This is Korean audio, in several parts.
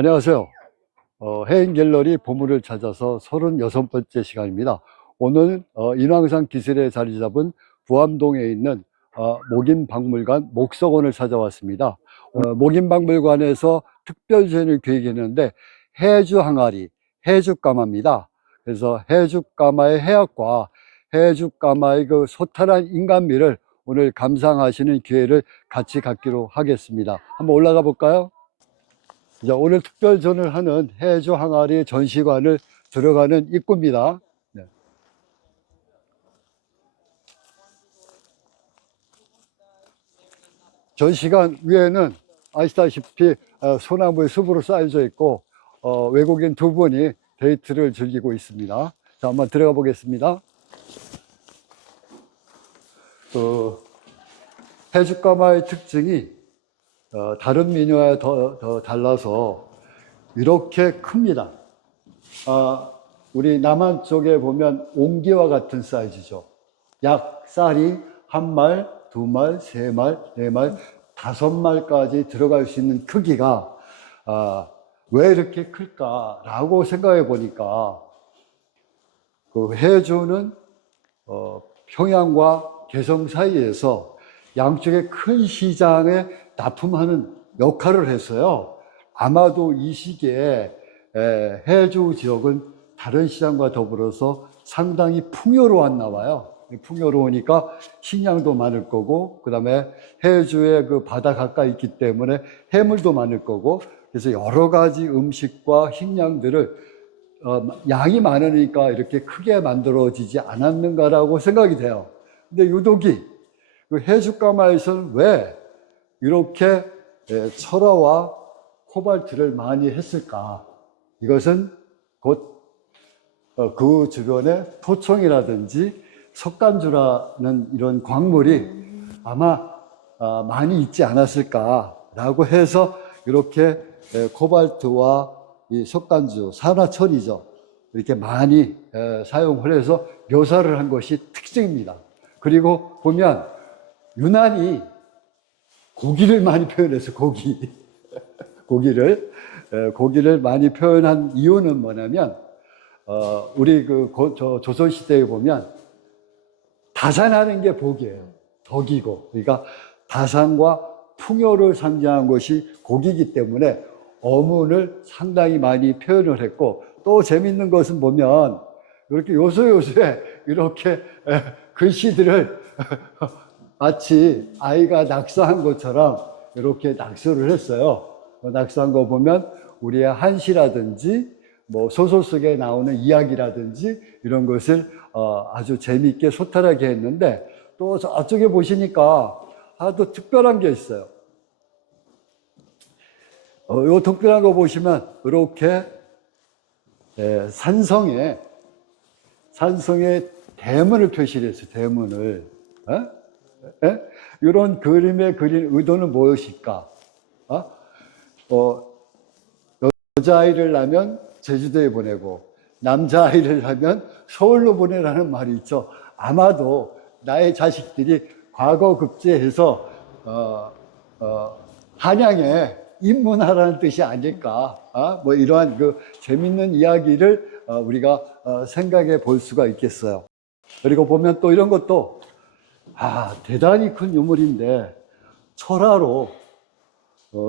안녕하세요. 해인갤러리 보물을 찾아서 36번째 시간입니다. 오늘 인왕산 기슭에 자리 잡은 부암동에 있는 목인박물관 목석원을 찾아왔습니다. 목인박물관에서 특별전을 계획했는데 해주항아리, 해주가마입니다. 그래서 해주가마의 해학과 해주가마의 그 소탈한 인간미를 오늘 감상하시는 기회를 같이 갖기로 하겠습니다. 한번 올라가 볼까요? 자, 오늘 특별전을 하는 해주 항아리 전시관을 들어가는 입구입니다. 네. 전시관 위에는 아시다시피 소나무의 숲으로 쌓여져 있고 외국인 두 분이 데이트를 즐기고 있습니다. 자, 한번 들어가 보겠습니다. 해주가마의 특징이 다른 미녀와 더 달라서 이렇게 큽니다. 우리 남한 쪽에 보면 옹기와 같은 사이즈죠. 약 쌀이 한 말, 두 말, 세 말, 네 말, 다섯 말까지 들어갈 수 있는 크기가 왜 이렇게 클까라고 생각해 보니까 그 해주는 평양과 개성 사이에서 양쪽의 큰 시장에 납품하는 역할을 했어요. 아마도 이 시기에 해주 지역은 다른 시장과 더불어서 상당히 풍요로웠나 봐요. 풍요로우니까 식량도 많을 거고, 그 다음에 해주의 그 바다 가까이 있기 때문에 해물도 많을 거고, 그래서 여러 가지 음식과 식량들을 양이 많으니까 이렇게 크게 만들어지지 않았는가라고 생각이 돼요. 근데 유독이 그 해주가마에서는 왜 이렇게 철화와 코발트를 많이 했을까? 이것은 곧 그 주변에 토청이라든지 석간주라는 이런 광물이 아마 많이 있지 않았을까라고 해서 이렇게 코발트와 이 석간주, 산화철이죠. 이렇게 많이 사용을 해서 묘사를 한 것이 특징입니다. 그리고 보면 유난히 고기를 많이 표현해서 고기를 많이 표현한 이유는 뭐냐면 우리 조선시대에 보면 다산하는 게 복이에요. 덕이고. 그러니까 다산과 풍요를 상징한 것이 고기이기 때문에 어문을 상당히 많이 표현을 했고, 또 재밌는 것은 보면 이렇게 요소요소에 이렇게 글씨들을 마치 아이가 낙서한 것처럼 이렇게 낙서를 했어요. 낙서한 거 보면 우리의 한시라든지 뭐 소설 속에 나오는 이야기라든지 이런 것을 아주 재미있게 소탈하게 했는데, 또 저쪽에 보시니까 또 특별한 게 있어요. 요 특별한 거 보시면 이렇게 산성에 대문을 표시를 했어요. 대문을. 이런 그림에 그린 의도는 무엇일까? 여자아이를 낳으면 제주도에 보내고 남자아이를 낳으면 서울로 보내라는 말이 있죠. 아마도 나의 자식들이 과거 급제해서 한양에 입문하라는 뜻이 아닐까. 뭐 이러한 그 재밌는 이야기를 우리가 생각해 볼 수가 있겠어요. 그리고 보면 또 이런 것도 대단히 큰 유물인데 철화로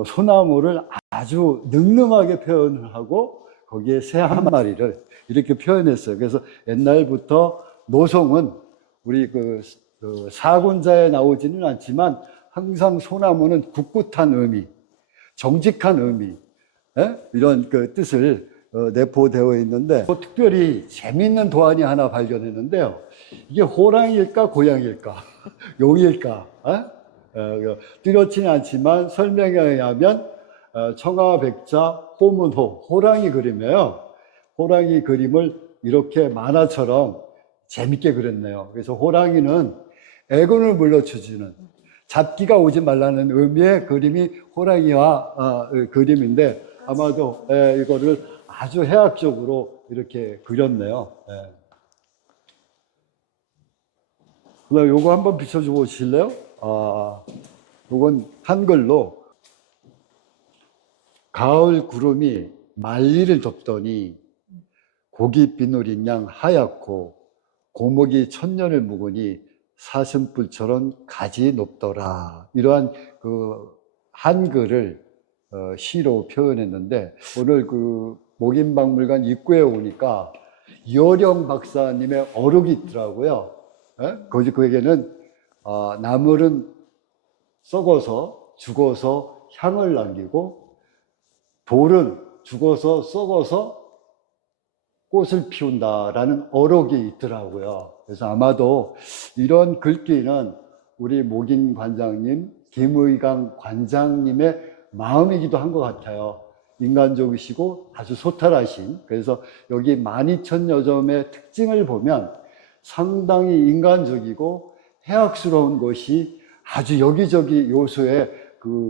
소나무를 아주 늠름하게 표현을 하고 거기에 새 한 마리를 이렇게 표현했어요. 그래서 옛날부터 노송은 우리 그 사군자에 나오지는 않지만 항상 소나무는 굳굳한 의미, 정직한 의미, 이런 그 뜻을 내포되어 있는데, 특별히 재미있는 도안이 하나 발견했는데요. 이게 호랑이일까 고양이일까 용일까 뚜렷지는 않지만 설명에 의하면 청아백자 호문호, 호랑이 그림이에요. 호랑이 그림을 이렇게 만화처럼 재밌게 그렸네요. 그래서 호랑이는 애군을 물러쳐주는, 잡기가 오지 말라는 의미의 그림이 호랑이와 그림인데, 아마도 이거를 아주 해학적으로 이렇게 그렸네요. 그다음 요거 한번 비춰줘 보실래요? 요건 한글로 가을 구름이 만리를 덮더니 고기 비누린 양 하얗고 고목이 천년을 묵으니 사슴뿔처럼 가지 높더라. 이러한 그 한글을 시로 표현했는데, 오늘 그 목인박물관 입구에 오니까 이호령 박사님의 어록이 있더라고요. 거기에는 나물은 썩어서 죽어서 향을 남기고, 돌은 죽어서 썩어서 꽃을 피운다라는 어록이 있더라고요. 그래서 아마도 이런 글귀는 우리 목인 관장님, 김의강 관장님의 마음이기도 한 것 같아요. 인간적이시고 아주 소탈하신. 그래서 여기 12,000여점의 특징을 보면 상당히 인간적이고 해악스러운 것이 아주 여기저기 요소에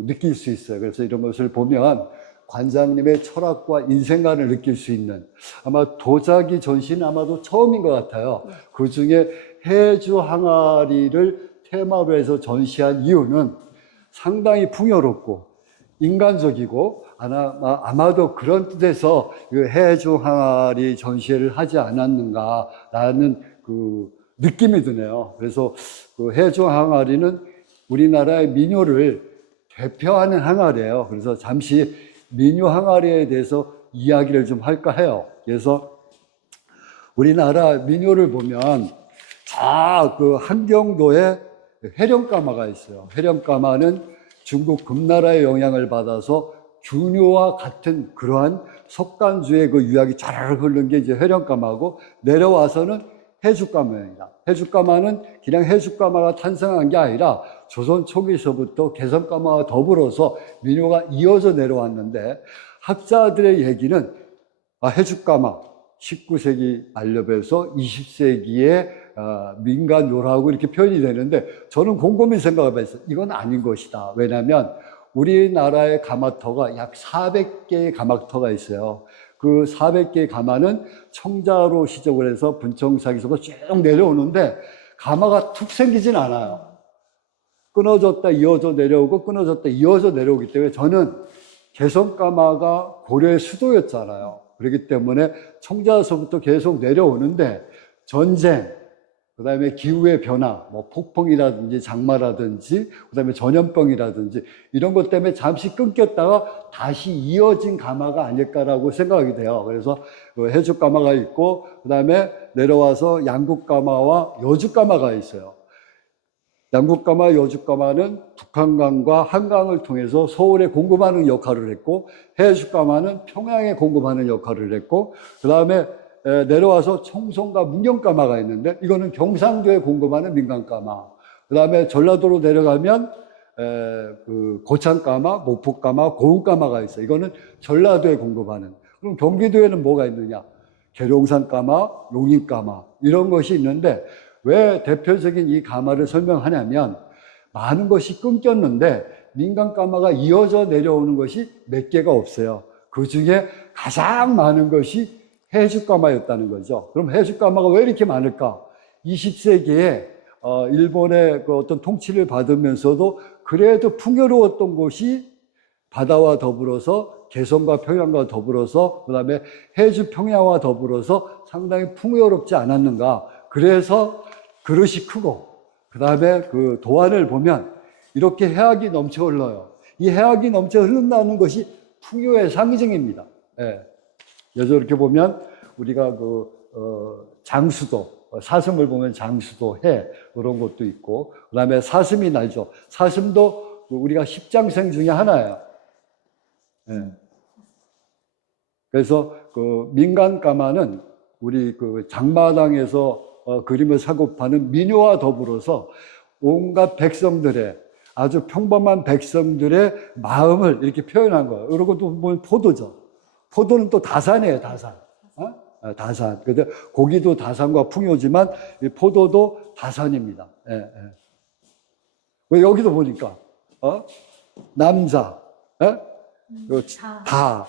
느낄 수 있어요. 그래서 이런 것을 보면 관장님의 철학과 인생관을 느낄 수 있는, 아마 도자기 전시는 아마도 처음인 것 같아요. 그 중에 해주 항아리를 테마로 해서 전시한 이유는 상당히 풍요롭고 인간적이고, 아마도 그런 뜻에서 해주 항아리 전시회를 하지 않았는가라는 그 느낌이 드네요. 그래서 그 해주 항아리는 우리나라의 민요를 대표하는 항아리예요. 그래서 잠시 민요 항아리에 대해서 이야기를 좀 할까 해요. 그래서 우리나라 민요를 보면 그 한경도에 회령가마가 있어요. 회령가마는 중국 금나라의 영향을 받아서 균요와 같은 그러한 석간주의 그 유약이 촤르르 흐르는 게 이제 회령가마고, 내려와서는 해주가마입니다. 해주가마는 그냥 해주가마가 탄생한 게 아니라 조선 초기서부터 개성가마와 더불어서 민요가 이어져 내려왔는데, 학자들의 얘기는 해주가마 19세기 알렵에서 20세기에 민간요라고 이렇게 표현이 되는데, 저는 곰곰이 생각해봤어요. 이건 아닌 것이다. 왜냐하면 우리나라의 가마터가 약 400개의 가마터가 있어요. 그 400개의 가마는 청자로 시작을 해서 분청사기서부터 쭉 내려오는데 가마가 툭 생기진 않아요. 끊어졌다 이어져 내려오고 끊어졌다 이어져 내려오기 때문에, 저는 개성가마가 고려의 수도였잖아요. 그렇기 때문에 청자서부터 계속 내려오는데, 전쟁, 그 다음에 기후의 변화, 뭐 폭풍이라든지 장마라든지, 그 다음에 전염병이라든지 이런 것 때문에 잠시 끊겼다가 다시 이어진 가마가 아닐까라고 생각이 돼요. 그래서 해주가마가 있고, 그 다음에 내려와서 양국가마와 여주가마가 있어요. 양국가마, 여주가마는 북한강과 한강을 통해서 서울에 공급하는 역할을 했고, 해주가마는 평양에 공급하는 역할을 했고, 그 다음에 내려와서 청송과 문경가마가 있는데, 이거는 경상도에 공급하는 민간가마. 그 다음에 전라도로 내려가면 그 고창가마, 목포가마, 고흥가마가 있어요. 이거는 전라도에 공급하는. 그럼 경기도에는 뭐가 있느냐? 계룡산가마, 용인가마 이런 것이 있는데, 왜 대표적인 이 가마를 설명하냐면, 많은 것이 끊겼는데 민간가마가 이어져 내려오는 것이 몇 개가 없어요. 그 중에 가장 많은 것이 해주가마였다는 거죠. 그럼 해주가마가 왜 이렇게 많을까? 20세기에 일본의 그 어떤 통치를 받으면서도 그래도 풍요로웠던 곳이 바다와 더불어서 개성과 평양과 더불어서, 그 다음에 해주 평야와 더불어서 상당히 풍요롭지 않았는가. 그래서 그릇이 크고, 그 다음에 그 도안을 보면 이렇게 해악이 넘쳐 흘러요. 이 해악이 넘쳐 흐른다는 것이 풍요의 상징입니다. 예. 그래서 이렇게 보면 우리가 장수도, 사슴을 보면 장수도, 해, 그런 것도 있고, 그 다음에 사슴이 날죠. 사슴도 우리가 십장생 중에 하나예요. 예. 그래서 그 민간가마는 우리 그 장마당에서 그림을 사고 파는 민요와 더불어서 온갖 백성들의, 아주 평범한 백성들의 마음을 이렇게 표현한 거예요. 이런 것도 보면 포도죠. 포도는 또 다산이에요, 다산. 다산. 근데 고기도 다산과 풍요지만 포도도 다산입니다. 예, 예. 왜 여기도 보니까 남자, 다,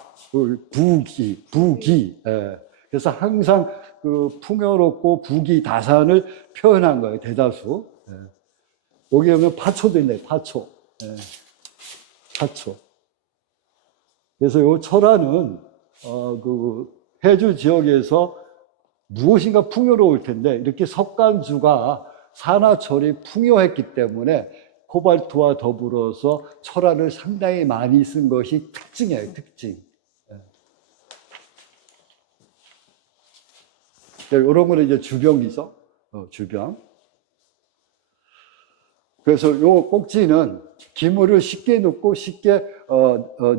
부기. 예. 그래서 항상 그 풍요롭고 부기 다산을 표현한 거예요, 대다수. 예. 여기 보면 파초도 있네, 파초. 예. 파초. 그래서 요 철화는 그 해주 지역에서 무엇인가 풍요로울 텐데 이렇게 석간주가 산화철이 풍요했기 때문에 코발트와 더불어서 철화를 상당히 많이 쓴 것이 특징이에요, 특징. 이런 거는 이제 주병이죠, 주병. 그래서 요 꼭지는 기물을 쉽게 넣고 쉽게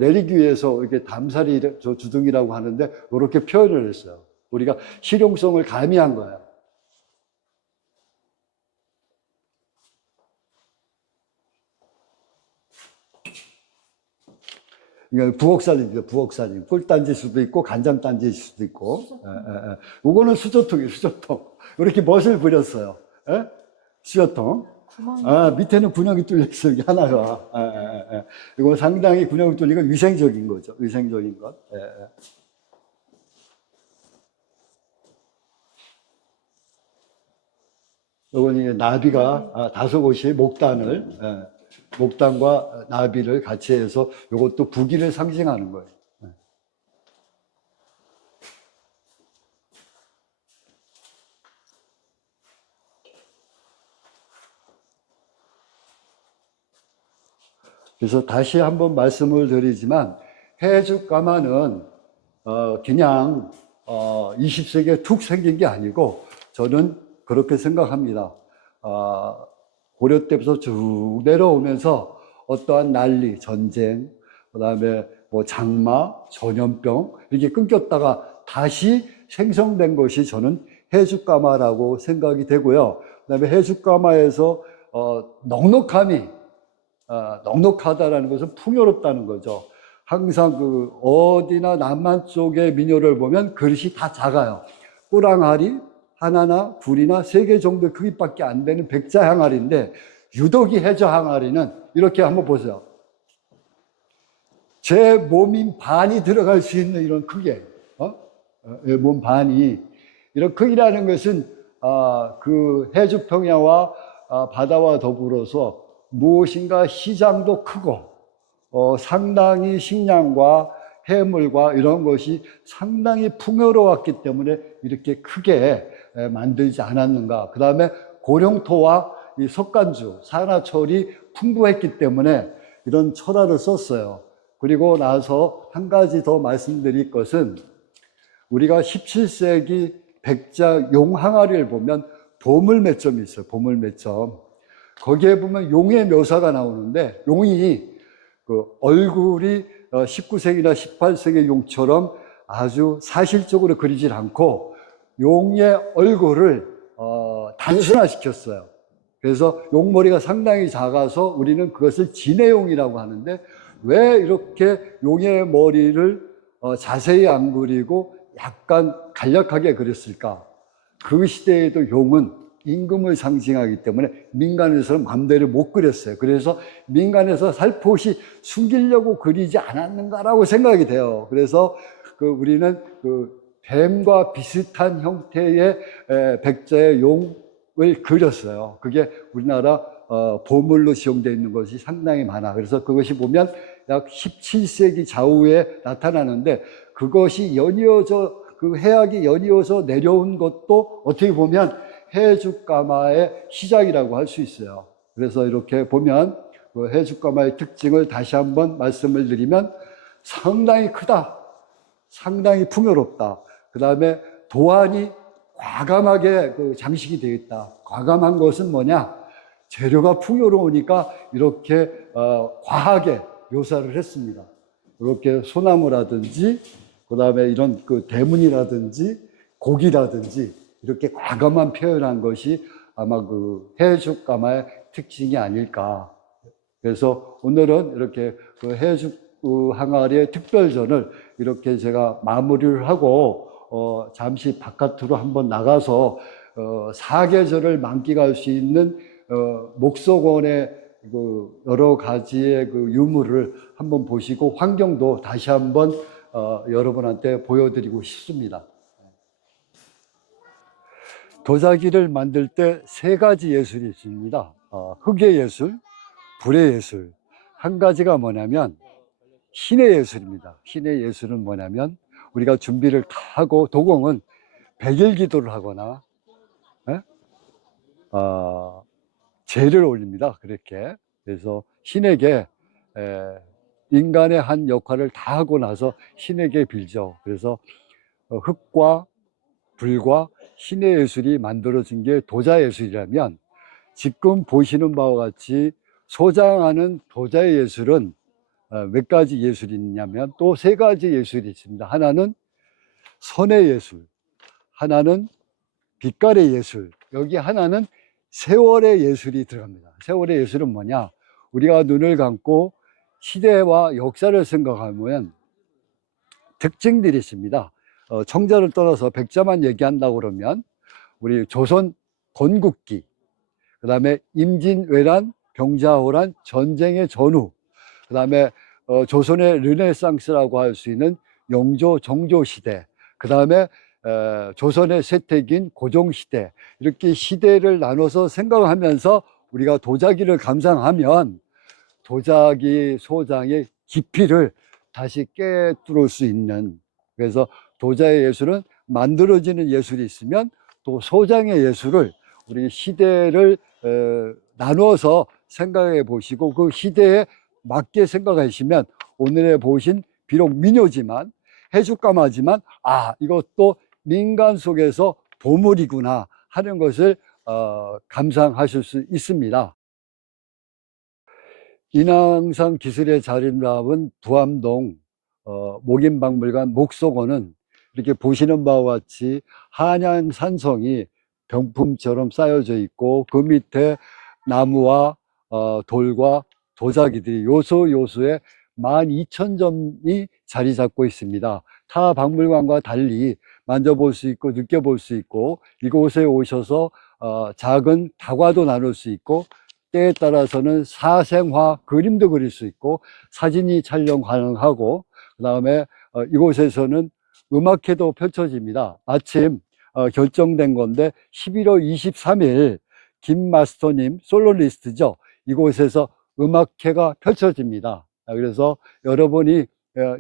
내리기 위해서 이렇게 담사리 주둥이라고 하는데 이렇게 표현을 했어요. 우리가 실용성을 가미한 거예요. 이거 부엌살림이죠, 부엌살림. 꿀단지일 수도 있고 간장단지일 수도 있고. 이거는 수저통이에요, 수저통. 이렇게 멋을 부렸어요. 예? 수저통. 밑에는 군형이 뚫려 있어요, 이게 하나가. 이거 상당히 군형이 뚫리니까 위생적인 거죠, 위생적인 것. 이건 이제 나비가 5곳이 목단과 나비를 같이 해서 이것도 부귀를 상징하는 거예요. 그래서 다시 한번 말씀을 드리지만 해죽가마는 그냥 20세기에 툭 생긴 게 아니고 저는 그렇게 생각합니다. 고려 때부터 쭉 내려오면서 어떠한 난리, 전쟁, 그 다음에 뭐 장마, 전염병 이렇게 끊겼다가 다시 생성된 것이 저는 해죽가마라고 생각이 되고요. 그 다음에 해죽가마에서 넉넉하다라는 것은 풍요롭다는 거죠. 항상 그 어디나 남한 쪽의 민요를 보면 그릇이 다 작아요. 꾸랑하리 하나나 둘이나 3개 정도 크기밖에 안 되는 백자 항아리인데 유독이 해저 항아리는 이렇게 한번 보세요. 제 몸인 반이 들어갈 수 있는 이런 크기예요. 몸 반이. 이런 크기라는 것은 그 해주 평야와 바다와 더불어서 무엇인가 시장도 크고 상당히 식량과 해물과 이런 것이 상당히 풍요로웠기 때문에 이렇게 크게 만들지 않았는가. 그 다음에 고령토와 이 석간주, 산화철이 풍부했기 때문에 이런 철화를 썼어요. 그리고 나서 한 가지 더 말씀드릴 것은 우리가 17세기 백자 용항아리를 보면 보물매점이 있어요. 보물매점. 거기에 보면 용의 묘사가 나오는데 용이 그 얼굴이 19세기나 18세기 용처럼 아주 사실적으로 그리질 않고 용의 얼굴을 단순화시켰어요. 그래서 용머리가 상당히 작아서 우리는 그것을 진해용이라고 하는데 왜 이렇게 용의 머리를 자세히 안 그리고 약간 간략하게 그렸을까? 그 시대에도 용은 임금을 상징하기 때문에 민간에서는 마음대로 못 그렸어요. 그래서 민간에서 살포시 숨기려고 그리지 않았는가라고 생각이 돼요. 그래서 우리는 뱀과 비슷한 형태의 백자의 용을 그렸어요. 그게 우리나라 보물로 지용되어 있는 것이 상당히 많아. 그래서 그것이 보면 약 17세기 좌우에 나타나는데 그것이 그 해악이 연이어서 내려온 것도 어떻게 보면 해죽가마의 시작이라고 할 수 있어요. 그래서 이렇게 보면 그 해죽가마의 특징을 다시 한번 말씀을 드리면 상당히 크다. 상당히 풍요롭다. 그 다음에 도안이 과감하게 장식이 되어 있다. 과감한 것은 뭐냐? 재료가 풍요로우니까 이렇게 과하게 묘사를 했습니다. 이렇게 소나무라든지 그 다음에 이런 대문이라든지 고기라든지 이렇게 과감한 표현한 것이 아마 해죽가마의 특징이 아닐까. 그래서 오늘은 이렇게 해죽 항아리의 특별전을 이렇게 제가 마무리를 하고 잠시 바깥으로 한번 나가서 사계절을 만끽할 수 있는 목석원의 여러 가지의 유물을 한번 보시고 환경도 다시 한번 여러분한테 보여드리고 싶습니다. 도자기를 만들 때 3가지 예술이 있습니다. 흙의 예술, 불의 예술. 한 가지가 뭐냐면 신의 예술입니다. 신의 예술은 뭐냐면 우리가 준비를 다 하고 도공은 백일 기도를 하거나 제를 올립니다. 그렇게. 그래서 신에게 인간의 한 역할을 다 하고 나서 신에게 빌죠. 그래서 흙과 불과 신의 예술이 만들어진 게 도자 예술이라면 지금 보시는 바와 같이 소장하는 도자의 예술은 몇 가지 예술이 있냐면 또 세 가지 예술이 있습니다. 하나는 선의 예술, 하나는 빛깔의 예술, 여기 하나는 세월의 예술이 들어갑니다. 세월의 예술은 뭐냐? 우리가 눈을 감고 시대와 역사를 생각하면 특징들이 있습니다. 청자를 떠나서 백자만 얘기한다고 그러면 우리 조선 건국기, 그 다음에 임진왜란, 병자호란, 전쟁의 전후, 그 다음에 조선의 르네상스라고 할 수 있는 영조, 정조 시대, 그 다음에 조선의 쇠퇴기인 고종시대, 이렇게 시대를 나눠서 생각하면서 우리가 도자기를 감상하면 도자기 소장의 깊이를 다시 꿰뚫을 수 있는, 그래서 도자의 예술은 만들어지는 예술이 있으면 또 소장의 예술을 우리 시대를 나누어서 생각해 보시고 그 시대에 맞게 생각하시면 오늘의 보신 비록 민요지만 해죽감하지만 이것도 민간 속에서 보물이구나 하는 것을 감상하실 수 있습니다. 인왕산 기술의 자리잡은 부암동 목인박물관 목소고는 이렇게 보시는 바와 같이 한양 산성이 병품처럼 쌓여져 있고 그 밑에 나무와 돌과 도자기들이 요소 요소에 12,000점이 자리 잡고 있습니다. 타 박물관과 달리 만져볼 수 있고 느껴볼 수 있고 이곳에 오셔서 작은 다과도 나눌 수 있고 때에 따라서는 사생화 그림도 그릴 수 있고 사진이 촬영 가능하고 그 다음에 이곳에서는 음악회도 펼쳐집니다. 마침 결정된 건데 11월 23일 김 마스터님 솔로리스트죠. 이곳에서 음악회가 펼쳐집니다. 그래서 여러분이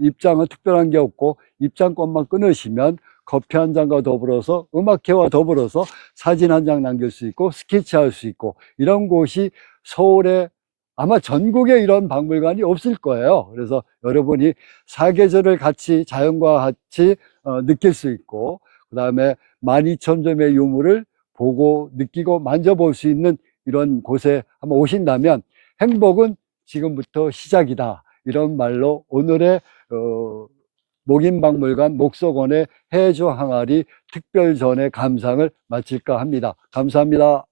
입장은 특별한 게 없고 입장권만 끊으시면 커피 한 잔과 더불어서 음악회와 더불어서 사진 한 장 남길 수 있고 스케치할 수 있고 이런 곳이 서울에 아마 전국에 이런 박물관이 없을 거예요. 그래서 여러분이 사계절을 같이 자연과 같이 느낄 수 있고 그 다음에 12,000점의 유물을 보고 느끼고 만져볼 수 있는 이런 곳에 한번 오신다면 행복은 지금부터 시작이다. 이런 말로 오늘의 목인박물관 목소건의 해조 항아리 특별전의 감상을 마칠까 합니다. 감사합니다.